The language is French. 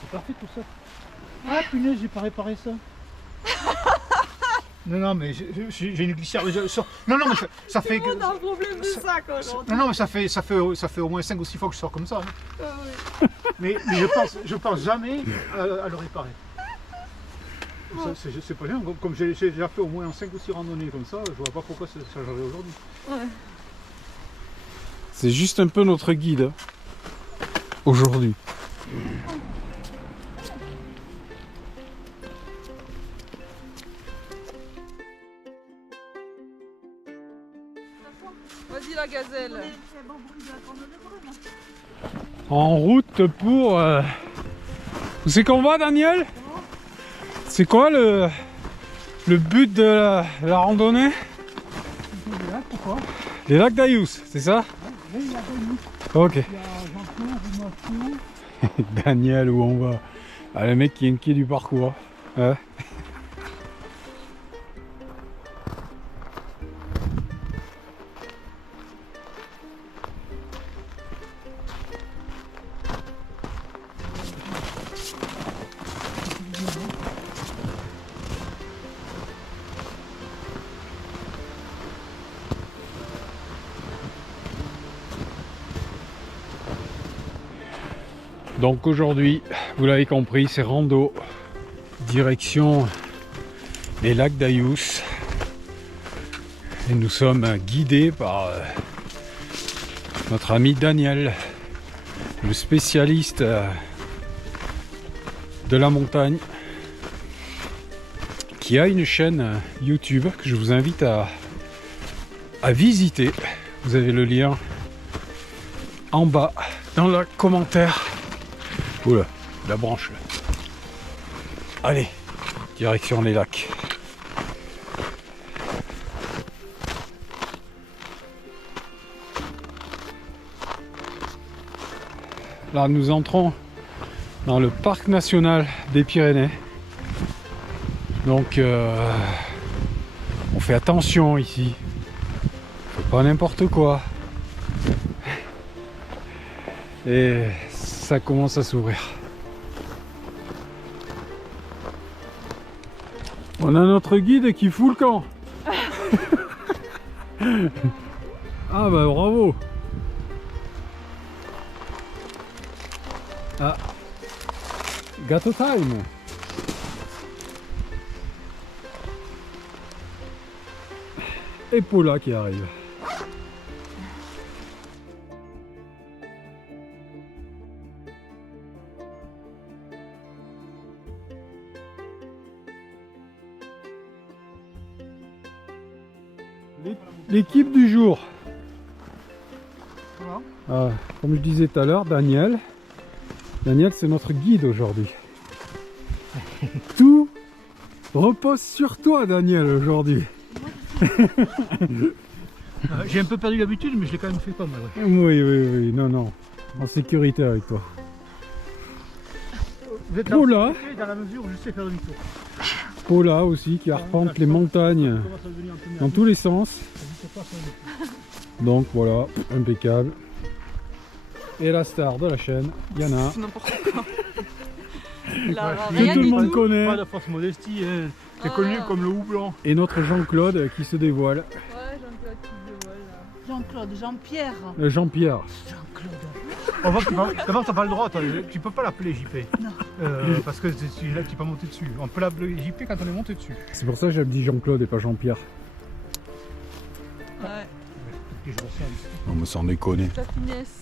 C'est parfait tout ça. Ah punaise, j'ai pas réparé ça. Non, mais j'ai une glissière. Non, mais ça fait. On a un problème de sac aujourd'hui. Non, mais ça fait au moins 5 ou 6 fois que je sors comme ça. Hein. Oui. Mais je pense jamais à le réparer. C'est pas bien. Comme j'ai déjà fait au moins 5 ou 6 randonnées comme ça, je vois pas pourquoi ça changerait aujourd'hui. Ouais. C'est juste un peu notre guide hein, aujourd'hui. Vas-y la gazelle. En route pour... Où c'est qu'on va, Daniel? C'est quoi le but de la randonnée? Les lacs, pourquoi? Les lacs d'Ayous, c'est ça? Oui, il y a Ok. Jean-Claude, Mathieu. Daniel, où on va? Ah, le mec qui est inquiet du parcours. Hein. Donc aujourd'hui, vous l'avez compris, c'est rando, direction les lacs d'Ayous. Et nous sommes guidés par notre ami Daniel, le spécialiste de la montagne, qui a une chaîne YouTube que je vous invite à visiter. Vous avez le lien en bas dans le commentaire. Oula, la branche. Allez, direction les lacs. Là, nous entrons dans le parc national des Pyrénées. Donc, on fait attention ici. Faut pas n'importe quoi. Et ça commence à s'ouvrir. On a notre guide qui fout le camp. Ah bah bravo. Ah, gâteau time. Et Paula qui arrive. L'équipe du jour. Voilà. Comme je disais tout à l'heure, Daniel. Daniel, c'est notre guide aujourd'hui. Tout repose sur toi, Daniel, aujourd'hui. J'ai un peu perdu l'habitude, mais je l'ai quand même fait pas mal. Ouais. Oui, non. En sécurité avec toi. Vous êtes Oh là. dans la mesure où je sais faire demi-tour. Paula aussi qui arpente les montagnes dans tous les sens. Donc voilà, impeccable. Et la star de la chaîne, Yana, C'est n'importe quoi. Là, Ouais, que rien tout le du monde tout. connaît. Pas de fausse modestie, hein. C'est Ah. connu comme le houblon. Et notre Jean-Claude qui se dévoile. Ouais, Jean-Claude qui se dévoile là. Jean-Claude, Jean-Pierre. Jean-Pierre. D'abord, t'as pas le droit, tu peux pas l'appeler JP. Non. Parce que là, tu peux monter dessus. On peut l'appeler JP quand on est monté dessus. C'est pour ça que j'aime dit Jean-Claude et pas Jean-Pierre. Ouais, Et je ressemble. On me s'en déconner. la finesse.